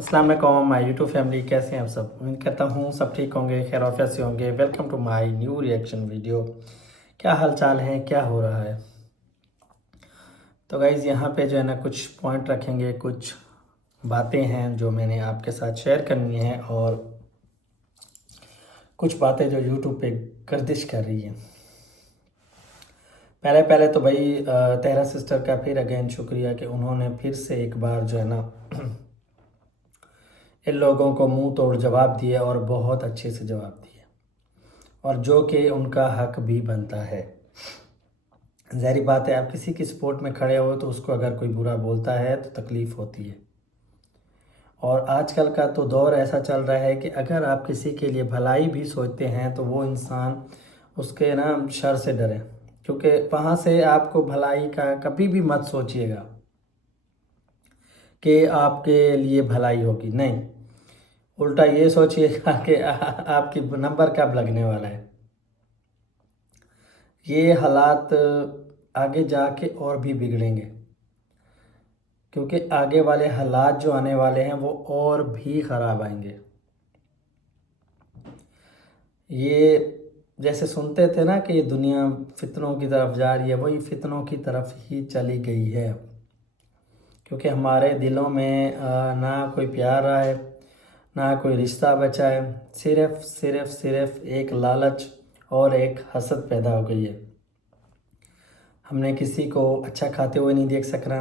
अस्सलाम वालेकुम my YouTube family, कैसे हैं आप सब। उम्मीद करता हूँ सब ठीक होंगे, खैर ऑफिस से होंगे। Welcome to my new reaction video. क्या हाल चाल है, क्या हो रहा है। तो गाइज़ यहाँ पे जो है ना कुछ पॉइंट रखेंगे, कुछ बातें हैं जो मैंने आपके साथ शेयर करनी है और कुछ बातें जो यूट्यूब पे गर्दिश कर रही हैं। पहले पहले तो भाई तेहरा सिस्टर का फिर अगेन शुक्रिया कि उन्होंने फिर से एक बार जो है ना इन लोगों को मुंह तोड़ जवाब दिए और बहुत अच्छे से जवाब दिए, और जो कि उनका हक भी बनता है। ज़ाहिर बात है, आप किसी की सपोर्ट में खड़े हो तो उसको अगर कोई बुरा बोलता है तो तकलीफ़ होती है। और आजकल का तो दौर ऐसा चल रहा है कि अगर आप किसी के लिए भलाई भी सोचते हैं तो वो इंसान उसके ना शर से डरे, क्योंकि वहाँ से आपको भलाई का कभी भी मत सोचिएगा कि आपके लिए भलाई होगी। नहीं, उल्टा ये सोचिएगा कि आपकी नंबर कब लगने वाला है। ये हालात आगे जाके और भी बिगड़ेंगे, क्योंकि आगे वाले हालात जो आने वाले हैं वो और भी ख़राब आएंगे। ये जैसे सुनते थे ना कि ये दुनिया फितनों की तरफ जा रही है, वही फितनों की तरफ ही चली गई है। क्योंकि हमारे दिलों में ना कोई प्यार रहा है, ना कोई रिश्ता बचा है। सिर्फ़ सिर्फ़ सिर्फ़ एक लालच और एक हसद पैदा हो गई है। हमने किसी को अच्छा खाते हुए नहीं देख सकना,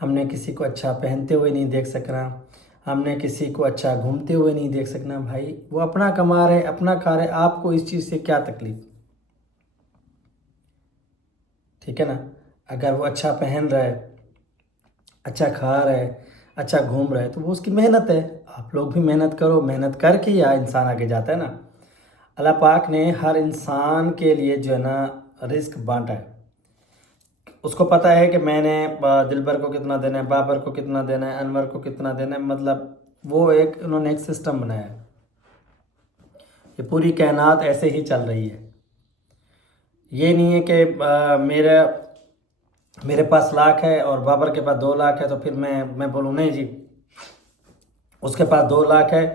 हमने किसी को अच्छा पहनते हुए नहीं देख सकना, हमने किसी को अच्छा घूमते हुए नहीं देख सकना। भाई वो अपना कमा रहे, अपना खा रहे, आपको इस चीज़ से क्या तकलीफ़। ठीक है ना। अगर वो अच्छा पहन रहा है, अच्छा खा रहा है, अच्छा घूम रहा है, तो वो उसकी मेहनत है। आप लोग भी मेहनत करो, मेहनत करके ही इंसान आगे जाता है ना। अल्लाह पाक ने हर इंसान के लिए जो है ना रिस्क बांटा है। उसको पता है कि मैंने दिलबर को कितना देना है, बाबर को कितना देना है, अनवर को कितना देना है। मतलब वो एक उन्होंने एक सिस्टम बनाया है। ये पूरी कायनात ऐसे ही चल रही है। ये नहीं है कि मेरे पास लाख है और बाबर के पास 2 लाख है तो फिर मैं बोलूँ नहीं जी, उसके पास 2 लाख है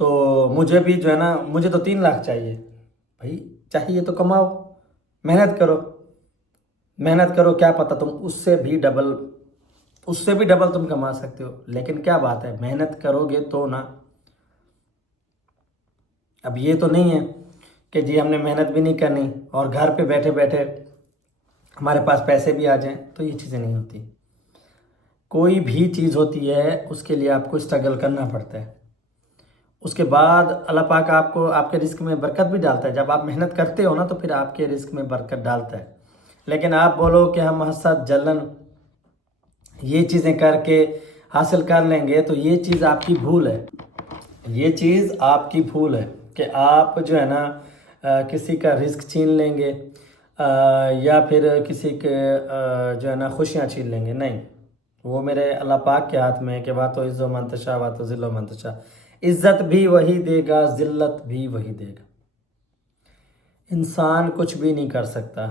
तो मुझे भी जो है ना, मुझे तो 3 लाख चाहिए। भाई चाहिए तो कमाओ, मेहनत करो, मेहनत करो, क्या पता तुम उससे भी डबल तुम कमा सकते हो। लेकिन क्या बात है, मेहनत करोगे तो ना। अब ये तो नहीं है कि जी हमने मेहनत भी नहीं करनी और घर पे बैठे बैठे हमारे पास पैसे भी आ जाएं, तो ये चीज़ें नहीं होती। कोई भी चीज़ होती है उसके लिए आपको स्ट्रगल करना पड़ता है। उसके बाद अल्लाह पाक आपको आपके रिस्क में बरकत भी डालता है। जब आप मेहनत करते हो ना तो फिर आपके रिस्क में बरकत डालता है। लेकिन आप बोलो कि हम हसद जलन ये चीज़ें करके हासिल कर लेंगे, तो ये चीज़ आपकी भूल है। ये चीज़ आपकी भूल है कि आप जो है ना किसी का रिस्क छीन लेंगे, या फिर किसी के जो है ना खुशियाँ छीन लेंगे। नहीं, वो मेरे अल्लाह पाक के हाथ में है कि वाह तो इज़्ज़ो मंतशा वाह तो ज़िल्लो मंतशा। इज़्ज़त भी वही देगा, ज़िल्लत भी वही देगा। इंसान कुछ भी नहीं कर सकता,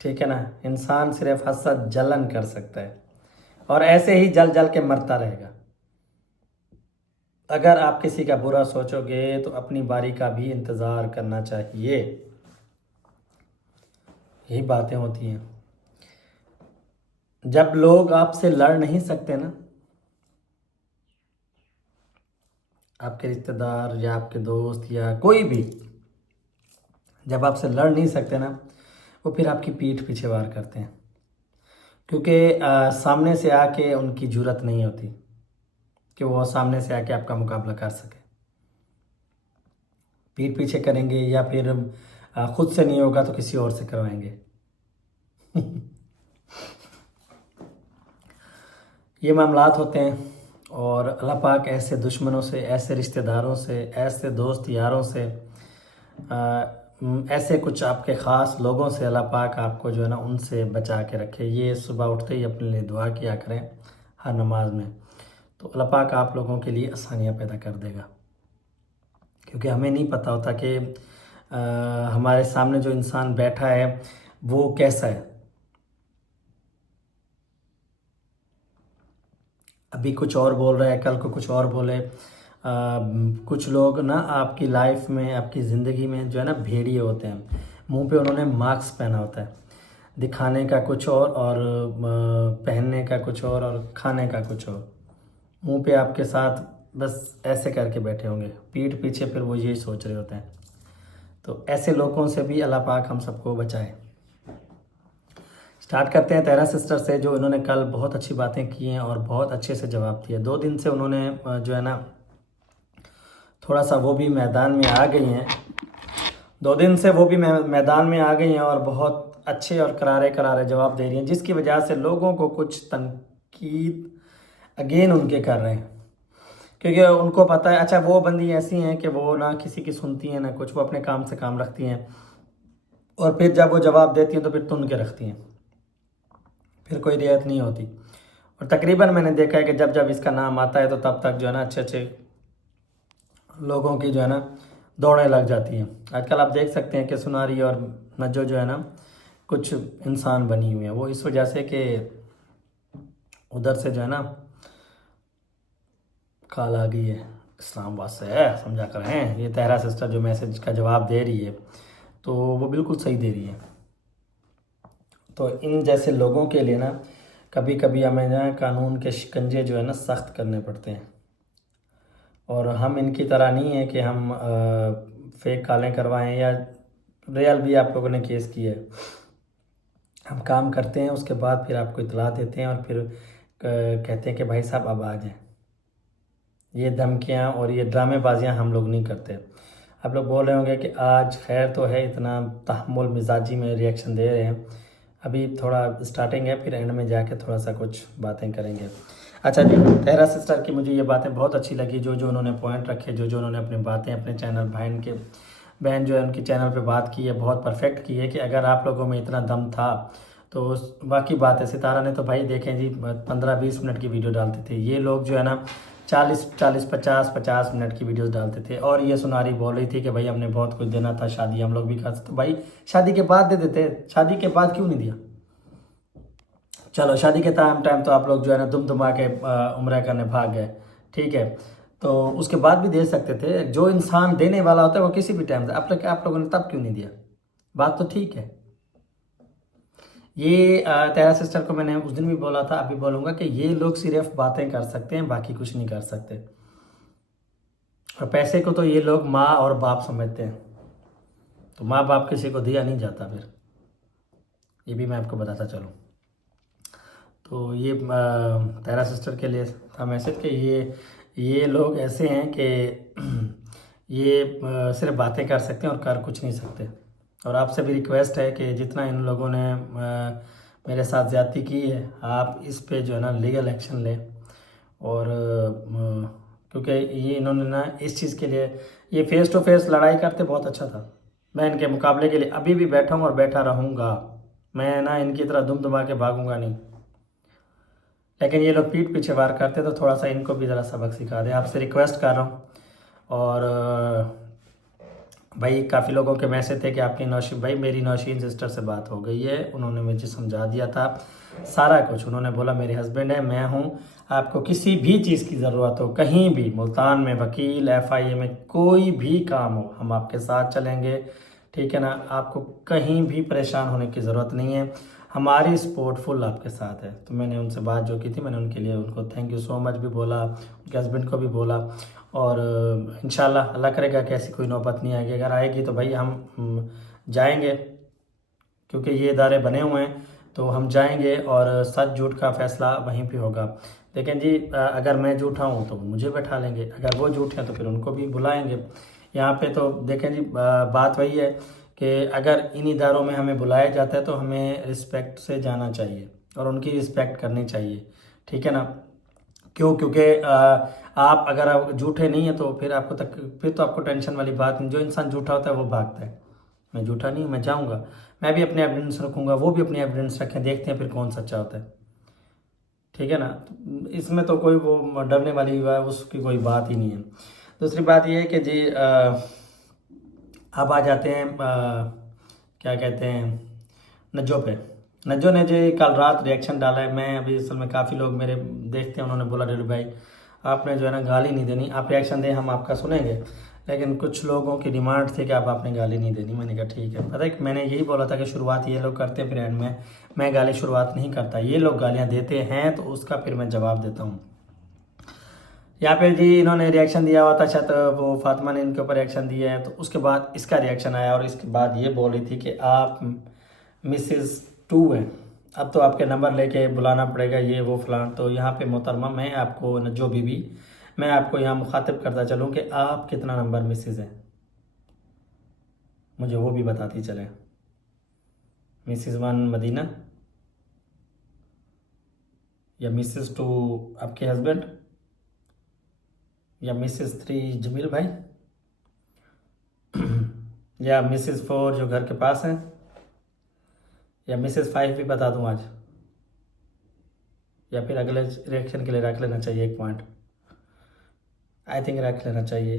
ठीक है ना। इंसान सिर्फ हसद जलन कर सकता है और ऐसे ही जल जल के मरता रहेगा। अगर आप किसी का बुरा सोचोगे तो अपनी बारी का भी इंतज़ार करना चाहिए। यही बातें होती हैं। जब लोग आपसे लड़ नहीं सकते ना, आपके रिश्तेदार या आपके दोस्त या कोई भी, जब आपसे लड़ नहीं सकते ना, वो फिर आपकी पीठ पीछे वार करते हैं। क्योंकि सामने से आके उनकी जुर्रत नहीं होती कि वो सामने से आके आपका मुकाबला कर सके। पीठ पीछे करेंगे या फिर खुद से नहीं होगा तो किसी और से करवाएंगे। ये मामलात होते हैं। और अल्लाह पाक ऐसे दुश्मनों से, ऐसे रिश्तेदारों से, ऐसे दोस्त यारों से, ऐसे कुछ आपके ख़ास लोगों से अल्लाह पाक आपको जो है ना उनसे बचा के रखे। ये सुबह उठते ही अपने लिए दुआ किया करें हर नमाज में, तो अल्लाह पाक आप लोगों के लिए आसानियाँ पैदा कर देगा। क्योंकि हमें नहीं पता होता कि हमारे सामने जो इंसान बैठा है वो कैसा है। अभी कुछ और बोल रहा है, कल को कुछ और बोले। कुछ लोग ना आपकी लाइफ में, आपकी ज़िंदगी में जो है ना भेड़िए होते हैं। मुंह पे उन्होंने मास्क पहना होता है, दिखाने का कुछ और पहनने का कुछ और खाने का कुछ और। मुंह पे आपके साथ बस ऐसे करके बैठे होंगे, पीठ पीछे फिर वो यही सोच रहे होते हैं। तो ऐसे लोगों से भी अल्लाह पाक हम सबको बचाए। स्टार्ट करते हैं तहरा सिस्टर से, जो इन्होंने कल बहुत अच्छी बातें की हैं और बहुत अच्छे से जवाब दिए। 2 दिन से उन्होंने जो है ना थोड़ा सा वो भी मैदान में आ गई हैं। 2 दिन से वो भी मैदान में आ गई हैं और बहुत अच्छे और करारे करारे जवाब दे रही हैं, जिसकी वजह से लोगों को कुछ तनकीद अगेन उनके कर रहे हैं। क्योंकि उनको पता है, अच्छा वो बंदी ऐसी हैं कि वो ना किसी की सुनती हैं ना कुछ, वो अपने काम से काम रखती हैं और फिर जब वो जवाब देती हैं तो फिर तुन के रखती हैं, फिर कोई रियायत नहीं होती। और तकरीबन मैंने देखा है कि जब जब इसका नाम आता है तो तब तक जो है ना अच्छे अच्छे लोगों की जो है ना दौड़ें लग जाती हैं। आजकल आप देख सकते हैं कि सुनारी और नजो जो है ना कुछ इंसान बनी हुई हैं, वो इस वजह से कि उधर से जो है ना कॉल आ गई है इस्लामाबाद से है, समझा कर हैं। ये तहरा सिस्टर जो मैसेज का जवाब दे रही है तो वो बिल्कुल सही दे रही है। तो इन जैसे लोगों के लिए ना कभी कभी हमें ना कानून के शिकंजे जो है ना सख्त करने पड़ते हैं। और हम इनकी तरह नहीं है कि हम फेक कॉलें करवाएं, या रियल भी आप लोगों ने केस किया है। हम काम करते हैं, उसके बाद फिर आपको इतला देते हैं और फिर कहते हैं कि भाई साहब अब आ जाएं। ये धमकियाँ और ये ड्रामेबाजियाँ हम लोग नहीं करते। आप लोग बोल रहे होंगे कि आज खैर तो है, इतना तहम्मुल मिजाजी में रिएक्शन दे रहे हैं। अभी थोड़ा स्टार्टिंग है, फिर एंड में जाके थोड़ा सा कुछ बातें करेंगे। अच्छा जी, तहरा सिस्टर की मुझे ये बातें बहुत अच्छी लगी, जो जो उन्होंने पॉइंट रखे, जो जो उन्होंने अपनी बातें अपने चैनल बहन जो है उनकी चैनल पे बात की है, बहुत परफेक्ट की है। कि अगर आप लोगों में इतना दम था तो बाकी बात है। सितारा ने तो भाई देखें जी 15-20 मिनट की वीडियो डालते थे, ये लोग जो है ना 40-40 50-50 मिनट की वीडियोस डालते थे। और ये सुनारी बोल रही थी कि भाई हमने बहुत कुछ देना था, शादी हम लोग भी कर सकते। भाई शादी के बाद दे देते, शादी के बाद क्यों नहीं दिया? चलो शादी के टाइम तो आप लोग जो है ना दुम दुमा के उम्र करने भाग गए, ठीक है, तो उसके बाद भी दे सकते थे। जो इंसान देने वाला होता है वो किसी भी टाइम से, आप लोगों ने तब क्यों नहीं दिया? बात तो ठीक है। ये तेरा सिस्टर को मैंने उस दिन भी बोला था, अभी बोलूँगा कि ये लोग सिर्फ बातें कर सकते हैं, बाकी कुछ नहीं कर सकते। और पैसे को तो ये लोग माँ और बाप समझते हैं, तो माँ बाप किसी को दिया नहीं जाता फिर, ये भी मैं आपको बताता चलूँ। तो ये तेरा सिस्टर के लिए था मैसेज कि ये लोग ऐसे हैं कि ये सिर्फ बातें कर सकते हैं और कर कुछ नहीं सकते। और आपसे भी रिक्वेस्ट है कि जितना इन लोगों ने मेरे साथ ज़्यादती की है, आप इस पे जो है ना लीगल एक्शन लें। और क्योंकि ये इन्होंने ना इस चीज़ के लिए, ये फेस टू फेस लड़ाई करते बहुत अच्छा था। मैं इनके मुकाबले के लिए अभी भी बैठा हूँ और बैठा रहूँगा। मैं ना इनकी तरह दुम दुमा के भागूंगा नहीं। लेकिन ये लोग पीठ पीछे वार करते तो थोड़ा सा इनको भी ज़रा सबक सिखा दे, आपसे रिक्वेस्ट कर रहा हूँ। और भाई काफ़ी लोगों के मैसेज थे कि आपकी नौशीन, भाई मेरी नौशीन सिस्टर से बात हो गई है, उन्होंने मुझे समझा दिया था सारा कुछ। उन्होंने बोला मेरे हस्बैंड है, मैं हूँ, आपको किसी भी चीज़ की ज़रूरत हो, कहीं भी मुल्तान में वकील, FIA में कोई भी काम हो, हम आपके साथ चलेंगे, ठीक है ना। आपको कहीं भी परेशान होने की ज़रूरत नहीं है, हमारी सपोर्ट फुल आपके साथ है। तो मैंने उनसे बात जो की थी, मैंने उनके लिए उनको थैंक यू सो मच भी बोला, उनके हस्बैंड को भी बोला। और इंशाल्लाह अल्लाह करेगा कि ऐसी कोई नौबत नहीं आएगी। अगर आएगी तो भाई हम जाएंगे, क्योंकि ये इदारे बने हुए हैं, तो हम जाएंगे और सच झूठ का फैसला वहीं पे होगा। लेकिन जी अगर मैं झूठा हूँ तो मुझे बैठा लेंगे, अगर वो झूठ हैं तो फिर उनको भी बुलाएंगे। यहाँ पे तो देखें जी बात वही है कि अगर इन इदारों में हमें बुलाया जाता है तो हमें रिस्पेक्ट से जाना चाहिए और उनकी रिस्पेक्ट करनी चाहिए, ठीक है ना। क्यों? क्योंकि आप अगर आप झूठे नहीं है तो फिर तो आपको टेंशन वाली बात नहीं। जो इंसान झूठा होता है वो भागता है, मैं झूठा नहीं हूँ, मैं जाऊँगा, मैं भी अपने एविडेंस रखूँगा, वो भी अपने एविडेंस रखें, देखते हैं फिर कौन सच्चा होता है, ठीक है ना। इसमें तो कोई वो डरने वाली उसकी कोई बात ही नहीं है। दूसरी बात ये है कि जी अब आ जाते हैं क्या कहते हैं नजो पे। नज्जो ने जो कल रात रिएक्शन डाला है, मैं अभी असल में काफ़ी लोग मेरे देखते हैं, उन्होंने बोला डेलू भाई आपने जो है ना गाली नहीं देनी, आप रिएक्शन दें हम आपका सुनेंगे, लेकिन कुछ लोगों की डिमांड थी कि आप आपने गाली नहीं देनी। मैंने कहा ठीक है। पता है कि मैंने यही बोला था कि शुरुआत ये लोग करते हैं, फिर एंड में मैं गाली शुरुआत नहीं करता, ये लोग गालियाँ देते हैं तो उसका फिर मैं जवाब देता हूँ। यहाँ पे जी इन्होंने रिएक्शन दिया हुआ था, शायद वो फातिमा ने इनके ऊपर रिएक्शन दिया है, तो उसके बाद इसका रिएक्शन आया और इसके बाद ये बोल रही थी कि आप मिसेस टू हैं, अब तो आपके नंबर लेके बुलाना पड़ेगा, ये वो फलान। तो यहाँ पे मोहतरमा मैं आपको जो बीबी मैं आपको यहाँ मुखातिब करता चलूँ कि आप कितना नंबर मिसेस हैं, मुझे वो भी बताती चले। मिसेस वन मदीना या मिसेस टू आपके हस्बैंड या मिसेस थ्री जमील भाई या मिसेस फोर जो घर के पास हैं, या मिसेस फाइव भी बता दूं आज, या फिर अगले रिएक्शन के लिए रख लेना चाहिए एक पॉइंट। आई थिंक रख लेना चाहिए।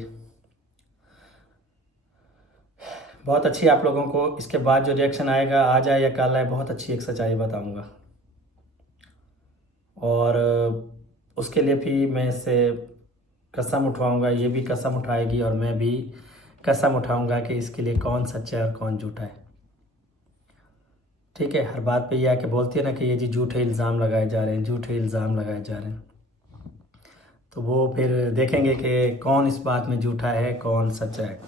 बहुत अच्छी आप लोगों को इसके बाद जो रिएक्शन आएगा, आज आए या कल आए, बहुत अच्छी एक सच्चाई बताऊंगा। और उसके लिए भी मैं इससे कसम उठवाऊंगा, ये भी कसम उठाएगी और मैं भी कसम उठाऊंगा कि इसके लिए कौन सच्चा है और कौन झूठा है। ठीक है, हर बात पे ये आके बोलती है ना कि ये जी झूठे इल्ज़ाम लगाए जा रहे हैं, झूठे इल्ज़ाम लगाए जा रहे हैं, तो वो फिर देखेंगे कि कौन इस बात में झूठा है कौन सच्चा है।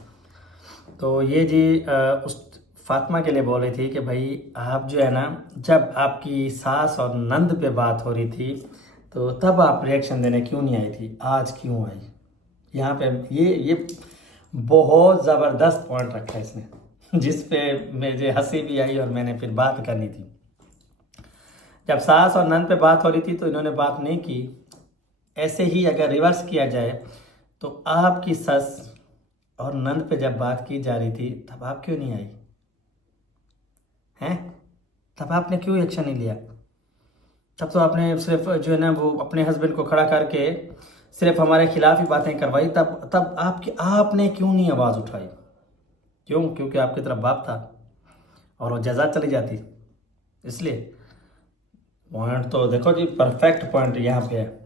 तो ये जी उस फातिमा के लिए बोल रही थी कि भाई आप जो है ना, जब आपकी सास और नंद पे बात हो रही थी तो तब आप रिएक्शन देने क्यों नहीं आई थी, आज क्यों आई। यहाँ पे ये बहुत ज़बरदस्त पॉइंट रखा है इसने जिस पे मुझे हंसी भी आई और मैंने फिर बात करनी थी। जब सास और नंद पे बात हो रही थी तो इन्होंने बात नहीं की। ऐसे ही अगर रिवर्स किया जाए तो आपकी सस और नंद पे जब बात की जा रही थी तब आप क्यों नहीं आई हैं, तब आपने क्यों एक्शन नहीं लिया। तब तो आपने सिर्फ जो है ना वो अपने हस्बैंड को खड़ा करके सिर्फ हमारे खिलाफ ही बातें करवाई। तब तब आपने क्यों नहीं आवाज़ उठाई, क्यों, क्योंकि आपकी तरफ बाप था और वो जजा चली जाती, इसलिए। पॉइंट तो देखो जी, परफेक्ट पॉइंट यहाँ पे है।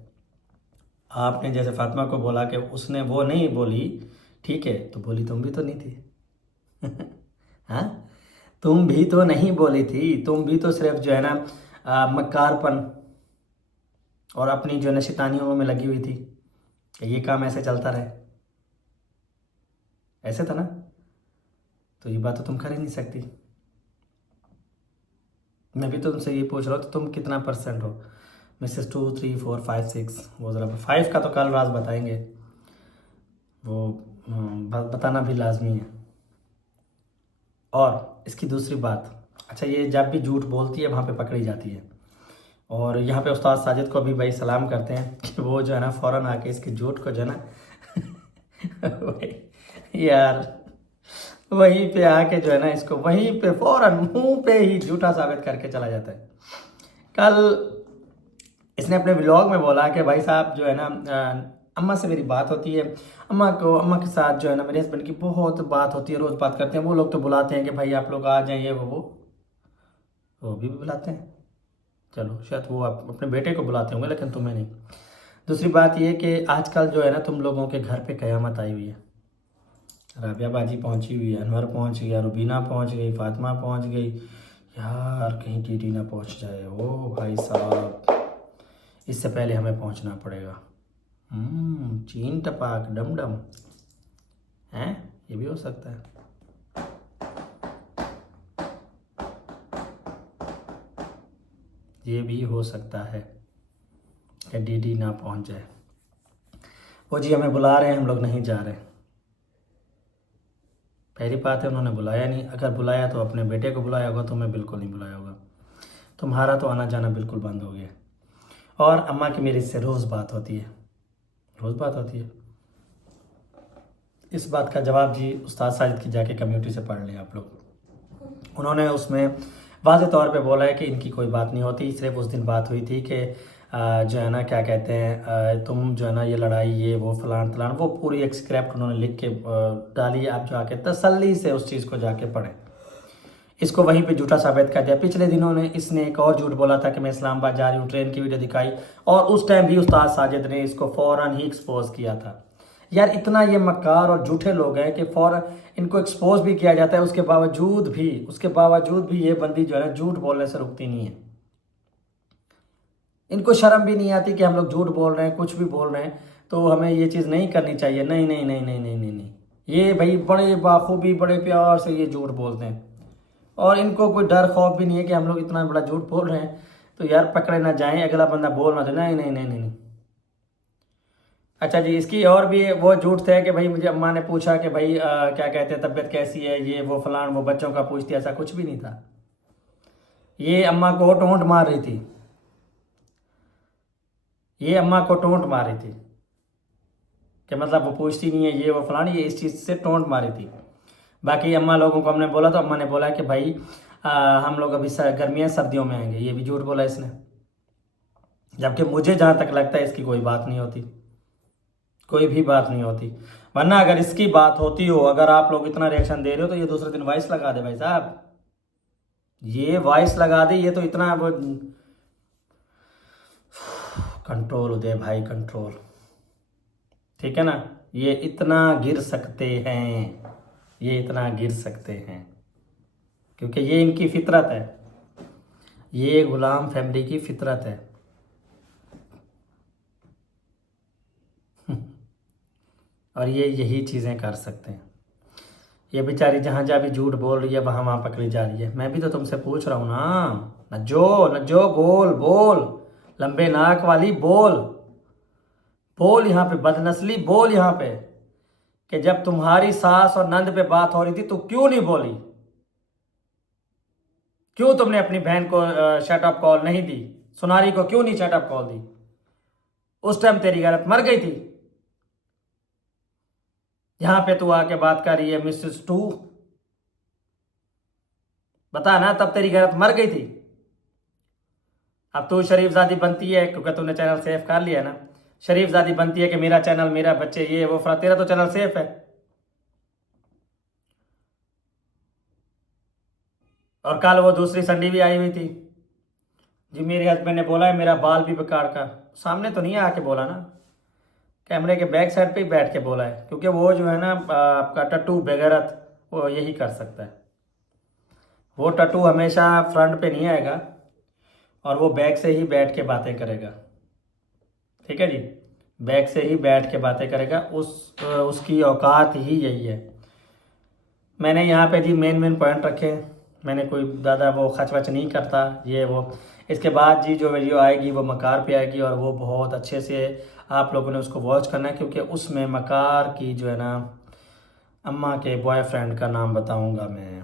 आपने जैसे फातिमा को बोला कि उसने वो नहीं बोली, ठीक है, तो बोली तुम भी तो नहीं थी हाँ, तुम भी तो नहीं बोली थी, तुम भी तो सिर्फ जो है ना मक्कारपन और अपनी जो है ना शैतानियों में लगी हुई थी कि ये काम ऐसे चलता रहे, ऐसे था ना। तो ये बात तो तुम कर ही नहीं सकती। मैं भी तुमसे ये पूछ रहा हूँ तो तुम कितना % हो, मिसेस 2 3 4 5 6, वो ज़रा 5 का तो कल राज बताएंगे, वो बताना भी लाजमी है। और इसकी दूसरी बात, अच्छा ये जब भी झूठ बोलती है वहाँ पे पकड़ी जाती है, और यहाँ पे उस्ताद साजिद को भी भाई सलाम करते हैं कि वो जो है ना फ़ौरन आके इसके झूठ को जो है ना यार वहीं पे आके जो है ना इसको वहीं पे फ़ौरन मुंह पे ही झूठा साबित करके चला जाता है। कल इसने अपने व्लॉग में बोला कि भाई साहब जो है ना अम्मा से मेरी बात होती है, अम्मा के साथ जो है ना मेरे हस्बैंड की बहुत बात होती है, रोज़ बात करते हैं, वो लोग तो बुलाते हैं कि भाई आप लोग आ जाइए, वो भी बुलाते हैं। चलो शायद वो आप अपने बेटे को बुलाते होंगे लेकिन तुम्हें नहीं। दूसरी बात ये कि आजकल जो है ना तुम लोगों के घर पे कयामत आई हुई है। राबिया बाजी पहुंची हुई है, अनवर पहुंच गया, रुबीना पहुंच गई, फातिमा पहुंच गई, यार कहीं टीटी ना पहुंच जाए। ओ भाई साहब, इससे पहले हमें पहुंचना पड़ेगा। चीन टपाक डम डम हैं, ये भी हो सकता है। ये भी हो सकता है कि डीडी ना पहुंच जाए। वो जी हमें बुला रहे हैं, हम लोग नहीं जा रहे। पहली बात है उन्होंने बुलाया नहीं, अगर बुलाया तो अपने बेटे को बुलाया होगा, तुम्हें बिल्कुल नहीं बुलाया होगा। तुम्हारा तो आना जाना बिल्कुल बंद हो गया। और अम्मा की मेरी इससे रोज़ बात होती है, रोज़ बात होती है। इस बात का जवाब जी उस्ताद साजिद की जाके कम्युनिटी से पढ़ लें आप लोग। उन्होंने उसमें वाज़े तौर पे बोला है कि इनकी कोई बात नहीं होती, सिर्फ उस दिन बात हुई थी कि जो है ना क्या कहते हैं तुम जो है ना ये लड़ाई ये वो फलान फलान, वो पूरी एक स्क्रिप्ट उन्होंने लिख के डाली है। आप जाके तसल्ली से उस चीज़ को जाके पढ़ें। इसको वहीं पे झूठा साबित कर दिया। पिछले दिनों ने इसने एक और झूठ बोला था कि मैं इस्लामाबाद जा रही हूँ, ट्रेन की वीडियो दिखाई, और उस टाइम भी उस्ताद साजिद ने इसको फ़ौरन ही एक्सपोज किया था। यार इतना ये मक्कार और झूठे लोग हैं कि फ़ौरन इनको एक्सपोज भी किया जाता है, उसके बावजूद भी ये बंदी जो है ना झूठ बोलने से रुकती नहीं है। इनको शर्म भी नहीं आती कि हम लोग झूठ बोल रहे हैं, कुछ भी बोल रहे हैं, तो हमें ये चीज़ नहीं करनी चाहिए। नहीं नहीं नहीं नहीं नहीं नहीं नहीं, ये भाई बड़े बाखूबी बड़े प्यार से ये झूठ बोलते हैं, और इनको कोई डर खौफ भी नहीं है कि हम लोग इतना बड़ा झूठ बोल रहे हैं तो यार पकड़े ना जाएं, अगला बंदा बोल ना दे। नहीं नहीं नहीं नहीं नहीं। अच्छा जी, इसकी और भी वो झूठ थे कि भाई मुझे अम्मा ने पूछा कि भाई क्या कहते हैं तबीयत कैसी है, ये वो फलान, वो बच्चों का पूछती, ऐसा कुछ भी नहीं था। ये अम्मा को टोंट मार रही थी, ये अम्मा को टोंट मार रही थी कि मतलब वो पूछती नहीं है, ये वो फलान, ये इस चीज़ से टोंट मारी थी। बाकी अम्मा लोगों को हमने बोला तो अम्मा ने बोला कि भाई हम लोग अभी गर्मियाँ सर्दियों में आएंगे। ये भी झूठ बोला इसने, जबकि मुझे जहाँ तक लगता है इसकी कोई बात नहीं होती, कोई भी बात नहीं होती। वरना अगर इसकी बात होती हो, अगर आप लोग इतना रिएक्शन दे रहे हो तो ये दूसरे दिन वॉइस लगा दे भाई साहब, ये वॉइस लगा दे। ये तो इतना वो कंट्रोल हो दे भाई, कंट्रोल, ठीक है ना। ये इतना गिर सकते हैं, ये इतना गिर सकते हैं क्योंकि ये इनकी फितरत है, ये गुलाम फैमिली की फितरत है। और ये यही चीज़ें कर सकते हैं। ये बेचारी जहाँ जहाँ भी झूठ बोल रही है वहाँ वहाँ पकड़ी जा रही है। मैं भी तो तुमसे पूछ रहा हूँ ना, नज्जो बोल बोल, लंबे नाक वाली बोल बोल, यहाँ पे बदनस्ली बोल, यहाँ पे कि जब तुम्हारी सास और नंद पे बात हो रही थी तो क्यों नहीं बोली, क्यों तुमने अपनी बहन को शटअप कॉल नहीं दी, सुनारी को क्यों नहीं शटअप कॉल दी, उस टाइम तेरी गैरत मर गई थी। यहां पे तू आके बात कर रही है मिसेस टू, बता ना, तब तेरी गैरत मर गई थी। अब तू शरीफजादी बनती है क्योंकि तूने चैनल सेव कर लिया ना, शरीफजादी बनती है कि मेरा चैनल, मेरा बच्चे, ये वो फला, तेरा तो चैनल सेफ है। और कल वो दूसरी संडी भी आई हुई थी जी, मेरे हस्बैंड ने बोला है मेरा बाल भी बेकार का, सामने तो नहीं आके बोला ना, कैमरे के बैक साइड पे ही बैठ के बोला है, क्योंकि वो जो है ना आपका टट्टू बेगैरत, वो यही कर सकता है। वो टट्टू हमेशा फ्रंट पे नहीं आएगा और वो बैक से ही बैठ के बातें करेगा, ठीक है जी, बैक से ही बैठ के बातें करेगा, उसकी औकात ही यही है। मैंने यहाँ पे जी मेन पॉइंट रखे, मैंने कोई ज़्यादा वो खच वच नहीं करता ये वो। इसके बाद जी जो वीडियो आएगी वो मकार पे आएगी, और वो बहुत अच्छे से आप लोगों ने उसको वॉच करना है, क्योंकि उसमें मकार की जो है ना अम्मा के बॉयफ्रेंड का नाम बताऊंगा मैं,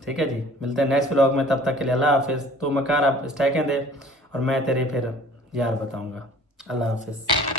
ठीक है जी। मिलते हैं नेक्स्ट व्लॉग में, तब तक के लिए अल्लाह हाफिज़। तू मकार आप स्टैकें दे और मैं तेरे फिर यार बताऊंगा। अल्लाह हाफिज़।